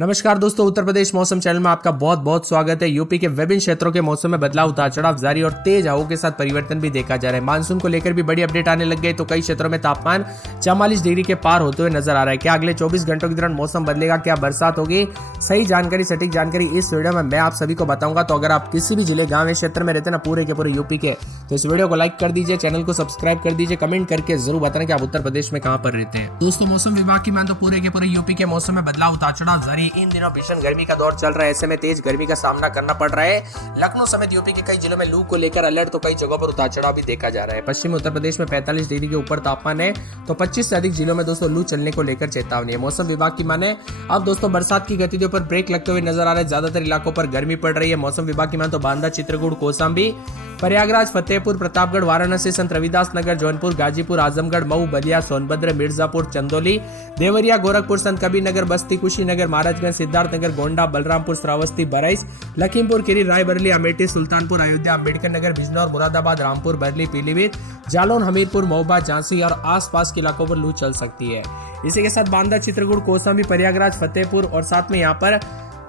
नमस्कार दोस्तों, उत्तर प्रदेश मौसम चैनल में आपका बहुत बहुत स्वागत है। यूपी के विभिन्न क्षेत्रों के मौसम में बदलाव, उतार चढ़ाव जारी और तेज हवाओं के साथ परिवर्तन भी देखा जा रहा है। मानसून को लेकर भी बड़ी अपडेट आने लग गई तो कई क्षेत्रों में तापमान 44 डिग्री के पार होते हुए नजर आ रहा है। क्या अगले 24 घंटों के दौरान मौसम बदलेगा, क्या बरसात होगी? सही जानकारी, सटीक जानकारी इस वीडियो में मैं आप सभी को बताऊंगा। तो अगर आप किसी भी जिले, गाँव या क्षेत्र में रहते हैं ना, पूरे के पूरे यूपी के, तो इस वीडियो को लाइक कर दीजिए, चैनल को सब्सक्राइब कर दीजिए, कमेंट करके जरूर बताना कि आप उत्तर प्रदेश में कहां पर रहते हैं। दोस्तों, मौसम विभाग की मान तो पूरे के पूरे यूपी के मौसम में बदलाव, उतार चढ़ाव जारी। इन दिनों भीषण गर्मी का दौर चल रहा है, ऐसे में तेज गर्मी का सामना करना पड़ रहा है। लखनऊ समेत यूपी के कई जिलों में लू को लेकर अलर्ट, तो कई जगहों पर उतार चढ़ाव भी देखा जा रहा है। पश्चिमी उत्तर प्रदेश में 45 डिग्री के ऊपर तापमान है, तो 25 से अधिक जिलों में दोस्तों लू चलने को लेकर चेतावनी है। मौसम विभाग की माने अब दोस्तों बरसात की गतिविधियों पर ब्रेक लगते हुए नजर आ रहे हैं। ज्यादातर इलाकों पर गर्मी पड़ रही है। मौसम विभाग की माने तो बांदा, चित्रकूट, कौशाम्बी, प्रयागराज, फतेहपुर, प्रतापगढ़, वाराणसी, संत रविदास नगर, जौनपुर, गाजीपुर, आजमगढ़, मऊ, बलिया, सोनभद्र, मिर्जापुर, चंदौली, देवरिया, गोरखपुर, संत कबीरनगर, बस्ती, कुशीनगर, महाराजगंज, सिद्धार्थनगर, गोंडा, बलरामपुर, श्रावस्ती, बरैस, लखीमपुर खीरी, रायबरेली, अमेठी, सुल्तानपुर, अयोध्या, अम्बेडकर नगर, बिजनौर, मुरादाबाद, रामपुर, बरली, पीलीभीत, जालौन, हमीरपुर, महोबा, झांसी और आसपास के इलाकों पर लू चल सकती है। इसी के साथ बांदा, चित्रकूट, कौशाम्बी, प्रयागराज, फतेहपुर और साथ में यहाँ पर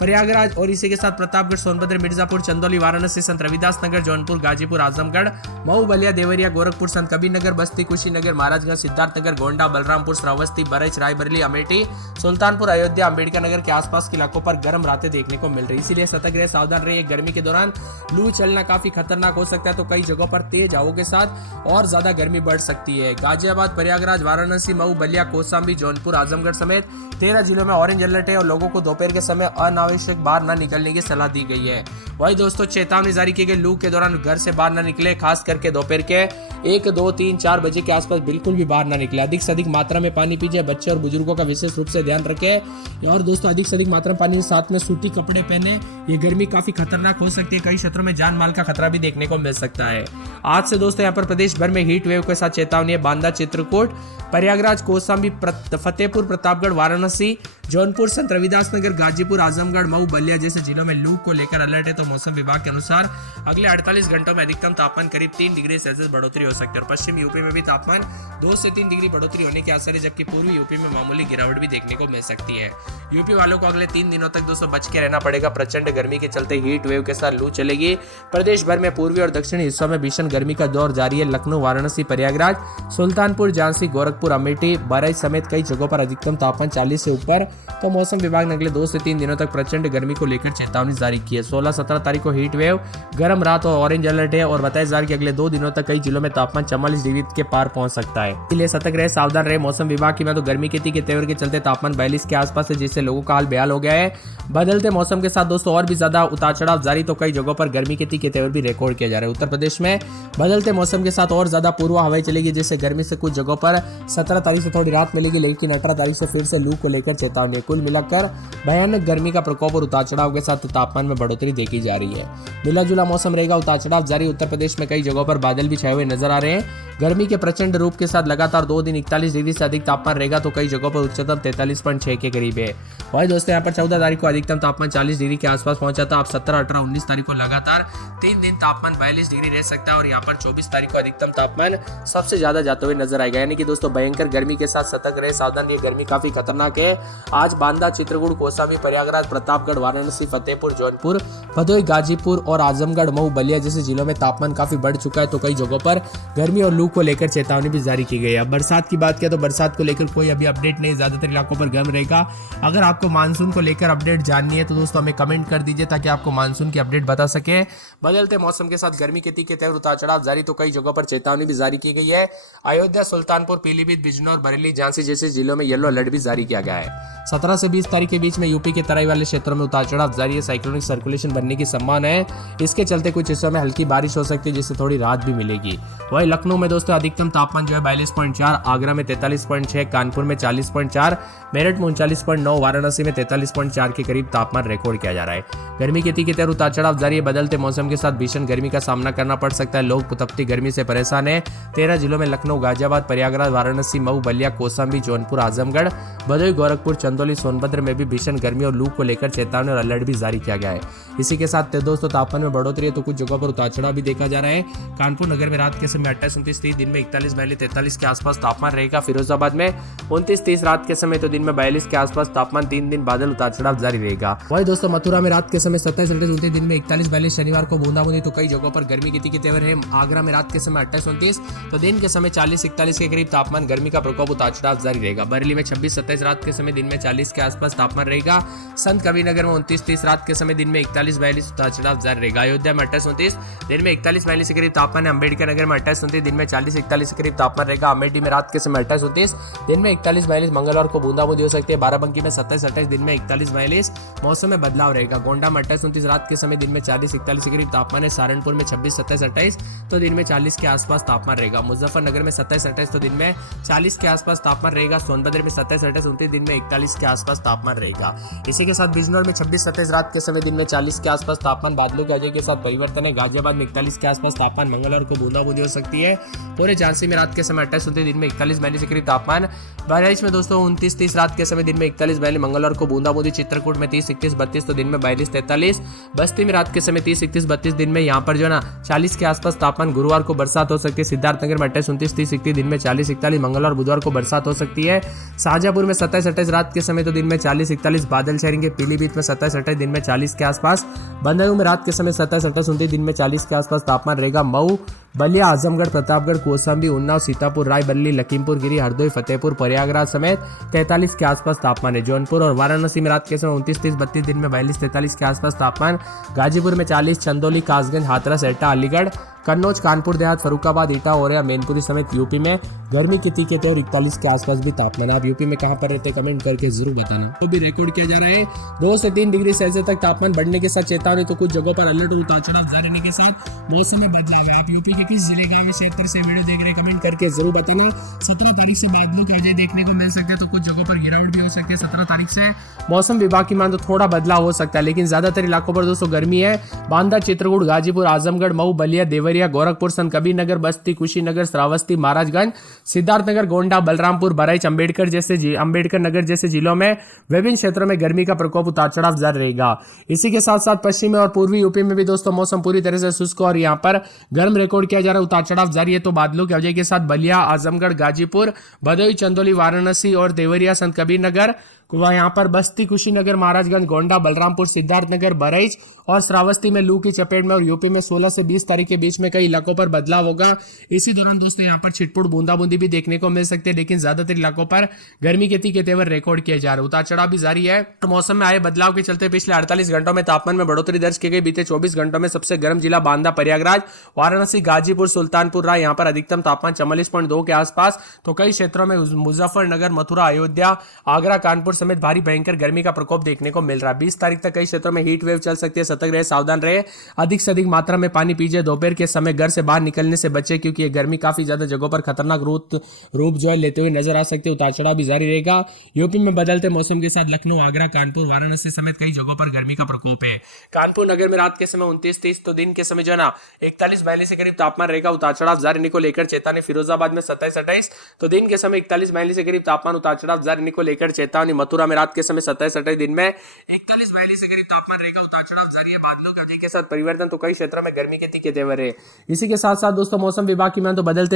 प्रयागराज और इसी के साथ प्रतापगढ़, सोनभद्र, मिर्जापुर, चंदौली, वाराणसी, संत रविदास नगर, जौनपुर, गाजीपुर, आजमगढ़, मऊ, बलिया, देवरिया, गोरखपुर, संत कबीरनगर, बस्ती, कुशीनगर, महाराजगंज, सिद्धार्थनगर, गोंडा, बलरामपुर, श्रावस्ती, बरैच, रायबरेली, अमेठी, सुल्तानपुर, अयोध्या, अम्बेडकर नगर के आसपास के इलाकों पर गर्म रातें देखने को मिल रही है। इसीलिए सतर्क रहे, सावधान रहिए। गर्मी के दौरान लू चलना काफी खतरनाक हो सकता है, तो कई जगहों पर तेज हवाओं के साथ और ज्यादा गर्मी बढ़ सकती है। गाजियाबाद, प्रयागराज, वाराणसी, मऊ, बलिया, कौशाम्बी, जौनपुर, आजमगढ़ समेत 13 जिलों में ऑरेंज अलर्ट है और लोगों को दोपहर के समय अनावश्यक बाहर न निकलने की सलाह दी गई है। वही दोस्तों, चेतावनी जारी की गई, लू के दौरान घर से बाहर न निकले, खास करके दोपहर के 1, 2, 3, 4 बजे के आसपास बिल्कुल भी बाहर न निकले। अधिक से अधिक मात्रा में पानी पीजिए, बच्चे और बुजुर्गों का विशेष रूप से ध्यान रखें। और दोस्तों, अधिक से अधिक मात्रा में पानी के साथ में सूती कपड़े पहने। ये गर्मी काफी खतरनाक हो सकती है, कई क्षेत्रों में जान माल का खतरा भी देखने को मिल सकता है। आज से दोस्तों यहाँ पर प्रदेश भर में हीट वेव के साथ चेतावनी है। बांदा, चित्रकूट, प्रयागराज, कौशाम्बी, फतेहपुर, प्रतापगढ़, वाराणसी, जौनपुर, संत रविदास नगर, गाजीपुर, आजमगढ़, मऊ, बलिया जैसे जिलों में लू को लेकर अलर्ट है। तो मौसम विभाग के अनुसार अगले 48 घंटों में अधिकतम तापमान करीब 3 डिग्री सेल्सियस बढ़ोतरी हो सकती है और पश्चिम यूपी में भी तापमान 2 से 3 डिग्री बढ़ोतरी होने के आसार है, जबकि पूर्वी यूपी में मामूली गिरावट भी देखने को मिल सकती है। यूपी वालों को अगले 3 दिनों तक दोस्तों बच के रहना पड़ेगा। प्रचंड गर्मी के चलते हीट वेव के साथ लू चलेगी। प्रदेश भर में पूर्वी और दक्षिणी हिस्सों में भीषण गर्मी का दौर जारी है। लखनऊ, वाराणसी, प्रयागराज, सुल्तानपुर, झांसी, गोरखपुर, अमेठी, बरैच समेत कई जगहों पर अधिकतम तापमान 40 से ऊपर। तो मौसम विभाग ने अगले 2 से 3 दिनों तक प्रचंड गर्मी को लेकर चेतावनी जारी की है। 16-17 तारीख को हीट वेव, गर्म रात और ऑरेंज अलर्ट है और बताया जा रहा है कि अगले 2 दिनों तक कई जिलों में तापमान 44 डिग्री के पार पहुंच सकता है। इसलिए सतर्क रहे, सावधान रहे। मौसम विभाग की मैं तो गर्मी के तेवर के चलते तापमान 42 के आसपास है, जिससे लोगों का हाल बेहाल हो गया है। बदलते मौसम के साथ दोस्तों और भी ज्यादा उतार चढ़ाव जारी, तो कई जगहों पर गर्मी के तेवर भी रिकॉर्ड किया जा रहा है। उत्तर प्रदेश में बदलते मौसम के साथ और ज्यादा पूर्वा हवाएं चलेगी, जिससे गर्मी से कुछ जगहों पर 17 तारीख से थोड़ी राहत मिलेगी, लेकिन 18 तारीख से फिर से लू को लेकर चेतावनी है। कुल मिलाकर भयानक गर्मी का प्रकोप और उतार चढ़ाव के साथ तापमान में बढ़ोतरी देखी जा रही है। मिला जुला मौसम रहेगा, उतार चढ़ाव जारी। उत्तर प्रदेश में कई जगहों पर बादल भी छाए हुए नजर आ रहे हैं। गर्मी के प्रचंड रूप के साथ लगातार 2 दिन 41 डिग्री से अधिक तापमान रहेगा, तो कई जगहों पर उच्चतम 43.6 के करीब है। वही दोस्तों, यहाँ पर 14 तारीख को अधिकतम तापमान 40 डिग्री के आसपास पहुंचा था। अब 17, 18, 19 तारीख को लगातार 3 दिन तापमान 42 डिग्री रह सकता है और यहाँ पर 24 तारीख को अधिकतम तापमान सबसे ज्यादा जाते हुए नजर आएगा। यानी कि दोस्तों भयंकर गर्मी के साथ सतर्क रहे, सावधान रहिए। गर्मी काफी खतरनाक है। आज बांदा, चित्रकूट, कौशाम्बी, प्रयागराज, प्रतापगढ़, वाराणसी, फतेहपुर, जौनपुर, भदोही, गाजीपुर और आजमगढ़, मऊ, बलिया जैसे जिलों में तापमान काफी बढ़ चुका है, तो कई जगहों पर गर्मी और लू को लेकर चेतावनी भी जारी की गई है। अब बरसात की बात किया तो बरसात को लेकर कोई अभी अपडेट नहीं, ज्यादातर इलाकों पर गर्म रहेगा। अगर आपको मानसून को लेकर अपडेट जाननी है तो दोस्तों हमें कमेंट कर दीजिए, ताकि आपको मानसून की अपडेट बता सके। बदलते मौसम के साथ गर्मी के तेवर उतार चढ़ाव जारी, तो कई जगहों पर चेतावनी भी जारी की गई है। अयोध्या, सुल्तानपुर, पीलीभीत, बिजनौर, बरेली, झांसी जैसे जिलों में येलो अलर्ट भी जारी किया गया है। 17 से 20 तारीख के बीच में यूपी के तराई वाले क्षेत्रों में उतार चढ़ाव जारी है। साइक्लोनिक सर्कुलेशन बनने की संभावना है। इसके चलते कुछ हिस्सों में हल्की बारिश हो सकती है, जिससे थोड़ी राहत भी मिलेगी। वही लखनऊ में दोस्तों अधिकतम तापमान जो है 42.4, आगरा में 43.6, कानपुर में 40.4, मेरठ में 39.9, वाराणसी में 43.4 के करीब तापमान रिकॉर्ड किया जा रहा है। गर्मी के तेवर उतार चढ़ाव जारी है। बदलते मौसम के साथ भीषण गर्मी का सामना करना पड़ सकता है। लोग तपती गर्मी से परेशान है। 13 जिलों में लखनऊ, गाजियाबाद, प्रयागराज, वाराणसी, मऊ, बलिया, कौशाम्बी, जौनपुर, आजमगढ़, भदोही, गोरखपुर, चंदौली, सोनभद्र में भी भीषण गर्मी और लू को लेकर चेतावनी और अलर्ट भी जारी किया गया है। इसी के साथ दोस्तों तापमान में बढ़ोतरी है तो कुछ जगहों पर उतार चढ़ाव भी देखा जा रहा है। कानपुर नगर में रात के समय 28-29-30, दिन में 41-42-43 के आसपास तापमान रहेगा। फिरोजाबाद में 29-30 रात के समय तो दिन में 42 के आसपास तापमान, 3 दिन बादल उतार चढ़ाव जारी रहेगा। वही दोस्तों मथुरा में रात के समय 27-28, दिन में 41-42, शनिवार को बूंदाबूंदी तो कई जगहों पर गर्मी की तेवर है। आगरा में रात के समय 28-29 तो दिन के समय 40-41 के करीब तापमान, गर्मी का प्रकोप उतार चढ़ाव जारी रहेगा। बरेली में 26-27 रात के समय दिन में 40 के आसपास तापमान रहेगा। संत कबीरनगर में 29-30 रात के समय दिन में 41-42 उतार चढ़ाव जारी रहेगा। अयोध्या में 28-29 दिन में 41-42 के करीब तापमान है। अम्बेडकर नगर में 28-29 दिन में 40-41 के करीब तापमान रहेगा। अमेठी में रात के समय 28-29 दिन में 41-42, मंगलवार को बूंदाबूंदी हो सकती है। बाराबंकी में 27-28 दिन में 41-42, मौसम में बदलाव रहेगा। गोंडा में 28-29 रात के समय दिन में 40-41 के करीब तापमान है। सहारनपुर में 26-27-28 तो दिन में 40 के आसपास तापमान रहेगा। मुजफ्फरनगर में 27-28 तो दिन में 40 के आसपास तापमान रहेगा। सोनभद्र में 27-28 दिन में 41 के आसपास तापमान रहेगा। इसी के साथ बिजनौर में 26-27 रात के समय दिन में 40 के आसपास तापमान, बादलों के अजय के साथ परिवर्तन है। गाजियाबाद में 41 के आसपास तापमान, मंगलवार को बूंदाबूंदी हो सकती है। पूरे झांसी में रात के समय 28-29 दिन में 41-42 के करीब तापमान। बहराइच में दोस्तों 29-30 रात के समय दिन में 41-42, मंगलवार को बूंदाबूंदी। चित्रकूट में 30-31-32 तो दिन में 42-43। बस्ती में रात के समय 30-31-32 दिन में यहाँ पर जो है ना 40 के आसपास तापमान, गुरुवार को बरसात हो सकती है। सिद्धार्थनगर में 28-29-30 दिन में 40-41, मंगलवार बुधवार को बरसात हो सकती है। शाहजहांपुर में 27-28 रात के समय तो दिन में 40-41 बादल छाएंगे। पीलीभीत में 27-28 दिन में 40 के आसपास। बदायूं में रात के समय 27-28 दिन में 40 के आसपास तापमान रहेगा। मऊ, बलिया, आजमगढ़, प्रतापगढ़, कौशाम्बी, उन्नाव, सीतापुर, रायबरेली, लखीमपुर गिरी, हरदोई, फतेहपुर, प्रयागराज समेत 43 के आसपास तापमान है। जौनपुर और वाराणसी में रात के समय 29-30-32 दिन में 42-43 के आसपास तापमान। गाजीपुर में 40, चंदौली, कासगंज, हाथरस, एटा, अलीगढ़, कन्नौज, कानपुर देहात, फरुखाबाद, ईटा, औरैया, मैनपुरी समेत यूपी में गर्मी की तीखे और 41 के आसपास भी तापमान। आप यूपी में कहां पर रहते कमेंट करके जरूर बताना। तो भी रिकॉर्ड किया जा रहा है 2 से 3 डिग्री सेल्सियस तक तापमान बढ़ने के साथ चेतावनी तो कुछ जगहों पर अलर्ट और उतार चढ़ाव जारी रहने के साथ मौसम में बदलाव है। आप यूपी के किस जिले, गांव, क्षेत्र से वीडियो देख रहे कमेंट करके जरूर बताना। 17 तारीख से बादलों के अजय देखने को मिल सकते हैं तो कुछ जगहों पर गिरावट भी हो सकती है। 17 तारीख से मौसम विभाग की मान तो थोड़ा बदलाव हो सकता है, लेकिन ज्यादातर इलाकों पर दोस्तों गर्मी है। बांदा, चित्रकूट, गाजीपुर, आजमगढ़, मऊ, बलिया, देवरिया, गोरखपुर, संत कबीरनगर, बस्ती, कुशीनगर, श्रावस्ती, महाराजगंज, सिद्धार्थनगर, गोंडा, बलरामपुर, बहराइच, अम्बेडकर नगर जैसे जिलों में विभिन्न क्षेत्रों में गर्मी का प्रकोप उतार चढ़ाव जारी रहेगा। इसी के साथ साथ पश्चिमी और पूर्वी यूपी में भी दोस्तों मौसम पूरी तरह से शुष्क और यहाँ पर गर्म रिकॉर्ड किया जा रहा है। उतार चढ़ाव जारी है तो बादलों की वजह के साथ बलिया, आजमगढ़, गाजीपुर, भदोही, चंदौली, वाराणसी और देवरिया, संत कबीरनगर, यहाँ पर बस्ती, कुशीनगर, महाराजगंज, गोंडा, बलरामपुर, सिद्धार्थनगर, बहराइच और श्रावस्ती में लू की चपेट में और यूपी में 16 से 20 तारीख के बीच में कई इलाकों पर बदलाव होगा। इसी दौरान दोस्तों यहाँ पर छिटपुट बूंदाबूंदी भी देखने को मिल सकती है, लेकिन ज्यादातर इलाकों पर गर्मी के तीखे तेवर रिकॉर्ड किए जा रहे हैं। उतार चढ़ाव भी जारी है। तो मौसम में आए बदलाव के चलते पिछले 48 घंटों में तापमान में बढ़ोतरी दर्ज की गई। बीते 24 घंटों में सबसे गर्म जिला बांदा, प्रयागराज, वाराणसी, गाजीपुर, सुल्तानपुर रहा। यहाँ पर अधिकतम तापमान 44.2 के आसपास तो कई क्षेत्रों में मुजफ्फरनगर, मथुरा, अयोध्या, आगरा, कानपुर समेत भारी भयंकर गर्मी का प्रकोप देखने को मिल रहा है। 20 तारीख तक कई क्षेत्रों में हीट वेव चल सकती है। सतर्क रहे, सावधान रहे, अधिक से अधिक मात्रा में पानी पीजिए। दोपहर के समय घर से बाहर निकलने से बचे क्योंकि ये गर्मी काफी ज्यादा जगहों पर खतरनाक रूप जो है लेते हुए नजर आ सकते हैं। उतार चढ़ाव भी जारी रहेगा। यूपी में बदलते मौसम के साथ लखनऊ, आगरा, कानपुर, वाराणसी समेत कई जगहों पर गर्मी का प्रकोप है। कानपुर नगर में रात के समय 29-30 तो दिन के समय जो है ना 41-42 के करीब तापमान रहेगा। उतार चढ़ाव जारी रहने को लेकर चेतावनी। फिरोजाबाद में 27-28 तो दिन के समय 41-42 के करीब तापमान, उतार चढ़ाव जारी रहने को लेकर चेतावनी। मथुरा में रात के समय 27-28 दिन में 41-42 के करीब तापमान रहेगा। उतार चढ़ाव जारी है। बादलों के साथ परिवर्तन तो कई क्षेत्रों में गर्मी के तीखे तेवर है। इसी के साथ साथ दोस्तों मौसम विभाग की मान तो बदलते